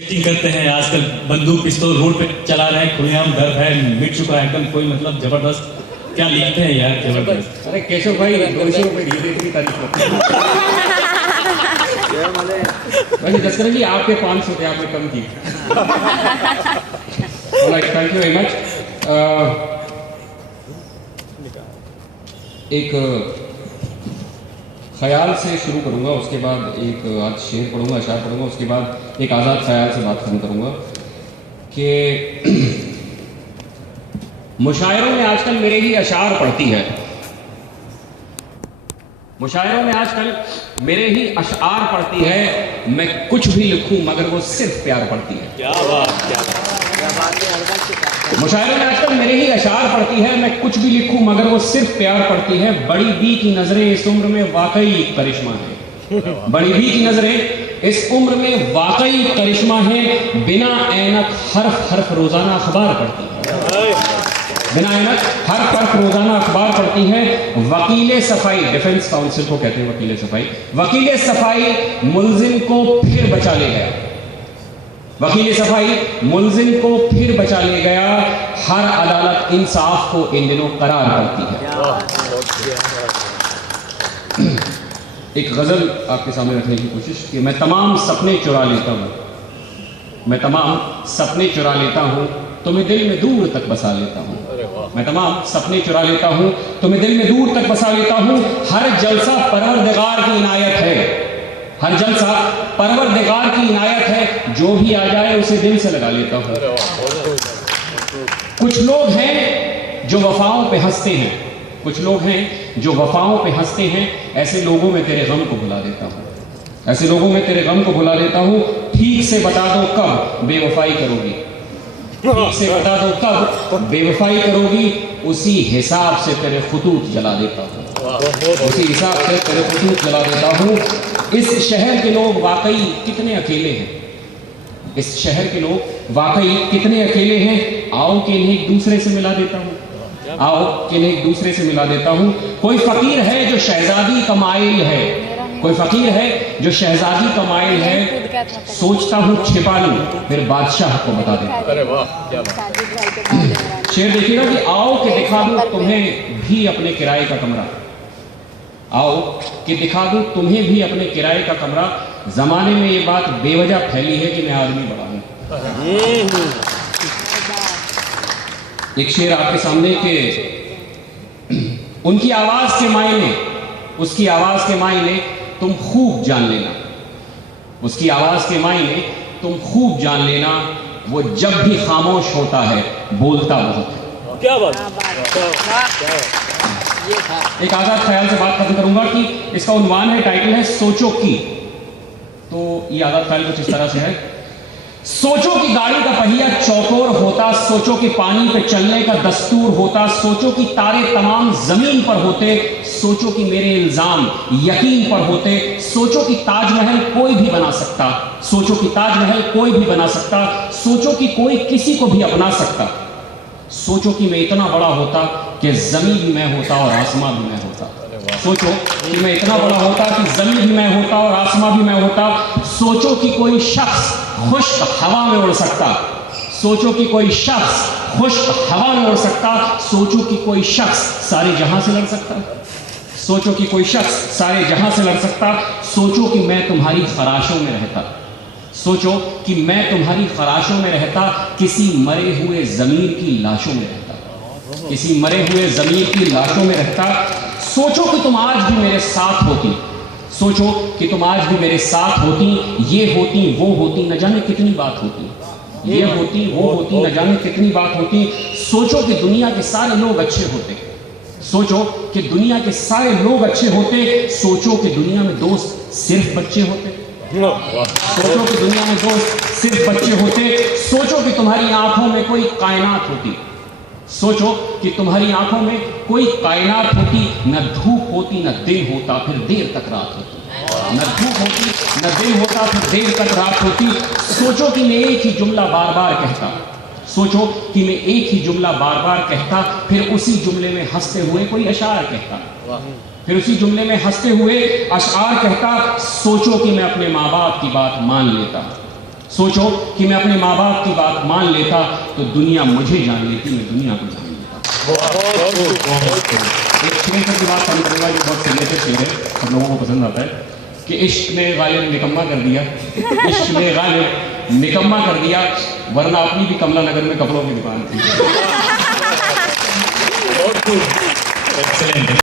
करते हैं आजकल, बंदूक पिस्तौल रोड पे चला रहे हैं, खुलेआम डर है, मिट चुका है एकदम, कोई मतलब जबरदस्त क्या लिखते हैं यार, जबरदस्त। अरे केशव भाई 200 रुपए दिए थे, इतनी तारीफ करते हैं। वैसे जसकरण जी आपके 500 थे, आपने कम की। Thank you very much. एक ख्याल से शुरू करूंगा, उसके बाद एक आज शेर पढ़ूंगा, अशार पढ़ूंगा, उसके बाद एक आज़ाद ख्याल से बात खत्म करूंगा कि मुशायरों में आजकल मेरे ही अशार पढ़ती है, मुशायरों में आजकल मेरे ही अशार पढ़ती है, मैं कुछ भी लिखूं मगर वो सिर्फ प्यार पढ़ती है। क्या बात, क्या बात। मुशायरों में आजकल मेरे ही अशार पढ़ती है, मैं कुछ भी लिखूं मगर वो सिर्फ प्यार पढ़ती है। बड़ी बी की नजरें इस उम्र में वाकई करिश्मा है, बड़ी बी की नजरें इस उम्र में वाकई करिश्मा है। बिना ऐनक हर्फ हर्फ रोजाना अखबार पढ़ती है, बिना ऐनक हर हर्फ रोजाना अखबार पढ़ती है। वकील सफाई, डिफेंस काउंसिल को कहते हैं वकील सफाई, वकील सफाई मुलजिम को फिर बचा ले गया, वकील सफाई मुलजिम को फिर बचा ले गया। हर अदालत इंसाफ को इन दिनों करार करती है। एक गजल आपके सामने रखने की कोशिश कि मैं तमाम सपने चुरा लेता हूं, मैं तमाम सपने चुरा लेता हूं, तुम्हें दिल में दूर तक बसा लेता हूं। मैं तमाम सपने चुरा लेता हूं, तुम्हें दिल में दूर तक बसा लेता हूं। हर जलसा परवरदिगार की इनायत है, हर जलसा परवरदिगार की इनायत है। जो भी आ जाए उसे दिल से लगा लेता हूं। कुछ लोग हैं जो वफाओं पे हंसते हैं, कुछ लोग हैं जो वफाओं पे हंसते हैं। ऐसे लोगों में तेरे गम को भुला देता हूं, ऐसे लोगों में तेरे गम को भुला देता हूं। ठीक से बता दो कब बेवफाई करोगी, ठीक से बता दो कब बेवफाई करोगी। उसी हिसाब से तेरे खुतूत जला देता हूं, उसी हिसाब से तेरे खुतूत जला देता हूं। इस शहर के लोग वाकई कितने अकेले हैं, इस शहर के लोग वाकई कितने अकेले हैं। आओ कि इन्हें एक दूसरे से मिला देता हूं, आओ कि इन्हें एक दूसरे से मिला देता हूं। कोई फकीर है जो शहजादी का माइल है, कोई फकीर है जो शहजादी का माइल है। सोचता हूं छिपा लूं फिर बादशाह को बता देता। अरे वाह, क्या बात। शेर देखिएगा कि आओ कि दिखा दूं तुम्हें भी अपने किराए का कमरा, आओ कि दिखा दूं तुम्हें भी अपने किराए का कमरा। जमाने में ये बात बेवजह फैली है कि मैं आदमी बड़ा हूं। एक शेर आपके सामने के उनकी आवाज के मायने, उसकी आवाज के मायने तुम खूब जान लेना, उसकी आवाज के मायने तुम खूब जान लेना। वो जब भी खामोश होता है बोलता बहुत है। क्या बात। एक आजाद ख्याल से बात खत्म करूंगा कि इसका उन्वान है, टाइटल है सोचो की। तो ये आजाद ख्याल कुछ इस तरह से है। सोचो कि गाड़ी का पहिया चौकोर होता, सोचो कि पानी पे चलने का दस्तूर होता, सोचो कि तारे तमाम जमीन पर होते, सोचो कि मेरे इल्जाम यकीन पर होते, सोचो कि ताजमहल कोई भी बना सकता, सोचो कि ताजमहल कोई भी बना सकता, सोचो कि कोई किसी को भी अपना सकता, सोचो कि मैं इतना बड़ा होता कि जमीन भी मैं होता और आसमां भी मैं होता। सोचो कि मैं इतना बड़ा होता कि जमीन भी मैं होता और आसमां भी मैं होता। सोचो कि कोई शख्स खुश्क हवा में उड़ सकता, सोचो कि कोई शख्स खुश्क हवा में उड़ सकता, सोचो कि कोई शख्स सारे जहां से लड़ सकता, सोचो कि कोई शख्स सारे जहां से लड़ सकता। सोचो कि मैं तुम्हारी खराशों में रहता, सोचो कि मैं तुम्हारी खराशों में रहता, किसी मरे हुए जमीर की लाशों में रहता, किसी मरे हुए जमीर की लाशों में रहता। सोचो कि तुम आज भी मेरे साथ होती, सोचो कि तुम आज भी मेरे साथ होती, ये होती वो होती न जाने कितनी बात होती, ये होती वो होती न जाने कितनी बात होती। सोचो कि दुनिया के सारे लोग अच्छे होते, सोचो कि दुनिया के सारे लोग अच्छे होते, सोचो कि दुनिया में दोस्त सिर्फ बच्चे होते, सोचो कि दुनिया में दोस्त सिर्फ बच्चे होते। सोचो कि तुम्हारी आंखों में कोई कायनात होती, सोचो कि तुम्हारी आंखों में कोई कायनात होती। न धूप होती न दिन होता फिर देर तक रात होती, न धूप होती न दिन होता फिर देर तक रात होती। सोचो कि मैं एक ही जुमला बार बार कहता, सोचो कि मैं एक ही जुमला बार बार कहता, फिर उसी जुमले में हंसते हुए कोई अशार कहता, फिर उसी जुमले में हंसते हुए अशार कहता। सोचो कि मैं अपने माँ बाप की बात मान लेता, सोचो कि मैं अपने माँ बाप की बात मान लेता तो दुनिया मुझे जान लेती, मैं दुनिया को जान लेता। एक शेर की बात हम करूँगा जो बहुत सिग्नेचर शेर है, सब लोगों को पसंद आता है कि इश्क ने गालिब निकम्मा कर दिया, इश्क ने गालिब निकम्मा कर दिया, वरना अपनी भी कमला नगर में कपड़ों की दुकान थी। एक्सेलेंट।